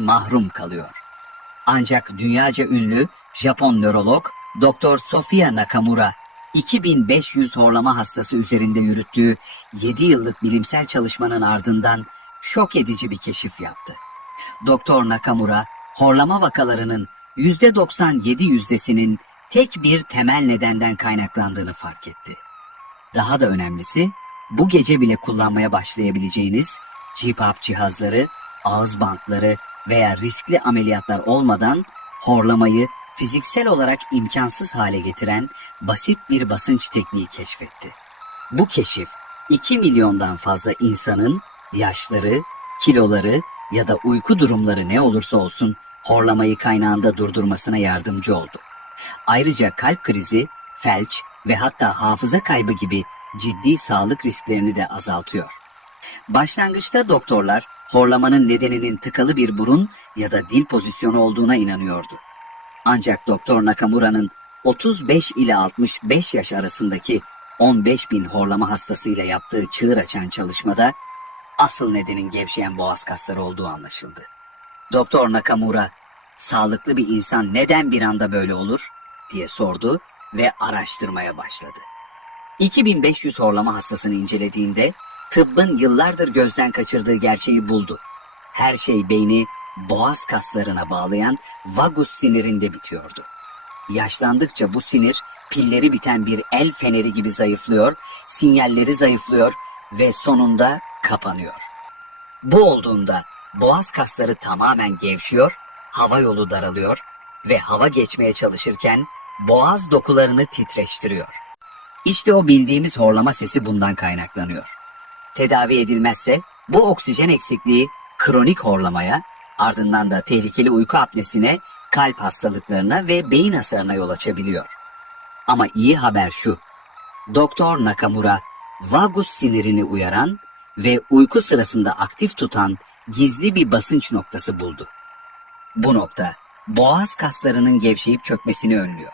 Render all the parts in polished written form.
mahrum kalıyor. Ancak dünyaca ünlü Japon nörolog Dr. Sofia Nakamura, 2500 horlama hastası üzerinde yürüttüğü 7 yıllık bilimsel çalışmanın ardından şok edici bir keşif yaptı. Dr. Nakamura, horlama vakalarının %97'sinin tek bir temel nedenden kaynaklandığını fark etti. Daha da önemlisi, bu gece bile kullanmaya başlayabileceğiniz CPAP cihazları, ağız bantları veya riskli ameliyatlar olmadan horlamayı fiziksel olarak imkansız hale getiren basit bir basınç tekniği keşfetti. Bu keşif 2 milyondan fazla insanın yaşları, kiloları ya da uyku durumları ne olursa olsun horlamayı kaynağında durdurmasına yardımcı oldu. Ayrıca kalp krizi, felç ve hatta hafıza kaybı gibi ciddi sağlık risklerini de azaltıyor. Başlangıçta doktorlar horlamanın nedeninin tıkalı bir burun ya da dil pozisyonu olduğuna inanıyordu. Ancak Dr. Nakamura'nın 35 ile 65 yaş arasındaki 15.000 horlama hastasıyla yaptığı çığır açan çalışmada asıl nedenin gevşeyen boğaz kasları olduğu anlaşıldı. Dr. Nakamura, sağlıklı bir insan neden bir anda böyle olur diye sordu ve araştırmaya başladı. 2500 horlama hastasını incelediğinde tıbbın yıllardır gözden kaçırdığı gerçeği buldu. Her şey beyni boğaz kaslarına bağlayan vagus sinirinde bitiyordu. Yaşlandıkça bu sinir pilleri biten bir el feneri gibi zayıflıyor, sinyalleri zayıflıyor ve sonunda kapanıyor. Bu olduğunda boğaz kasları tamamen gevşiyor, hava yolu daralıyor ve hava geçmeye çalışırken boğaz dokularını titreştiriyor. İşte o bildiğimiz horlama sesi bundan kaynaklanıyor. Tedavi edilmezse bu oksijen eksikliği kronik horlamaya, ardından da tehlikeli uyku apnesine, kalp hastalıklarına ve beyin hasarına yol açabiliyor. Ama iyi haber şu: Dr. Nakamura, vagus sinirini uyaran ve uyku sırasında aktif tutan gizli bir basınç noktası buldu. Bu nokta, boğaz kaslarının gevşeyip çökmesini önlüyor.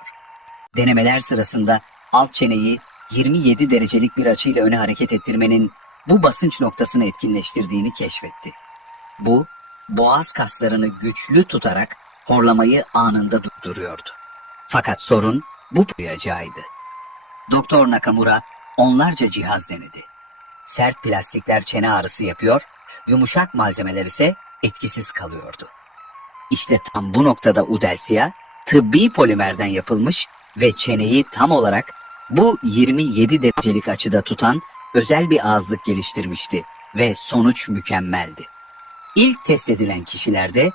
Denemeler sırasında alt çeneyi 27 derecelik bir açıyla öne hareket ettirmenin bu basınç noktasını etkinleştirdiğini keşfetti. Bu, boğaz kaslarını güçlü tutarak horlamayı anında durduruyordu. Fakat sorun bu duyacağıydı. Dr. Nakamura onlarca cihaz denedi. Sert plastikler çene ağrısı yapıyor, yumuşak malzemeler ise etkisiz kalıyordu. İşte tam bu noktada Udelsia, tıbbi polimerden yapılmış ve çeneyi tam olarak bu 27 derecelik açıda tutan özel bir ağızlık geliştirmişti ve sonuç mükemmeldi. İlk test edilen kişilerde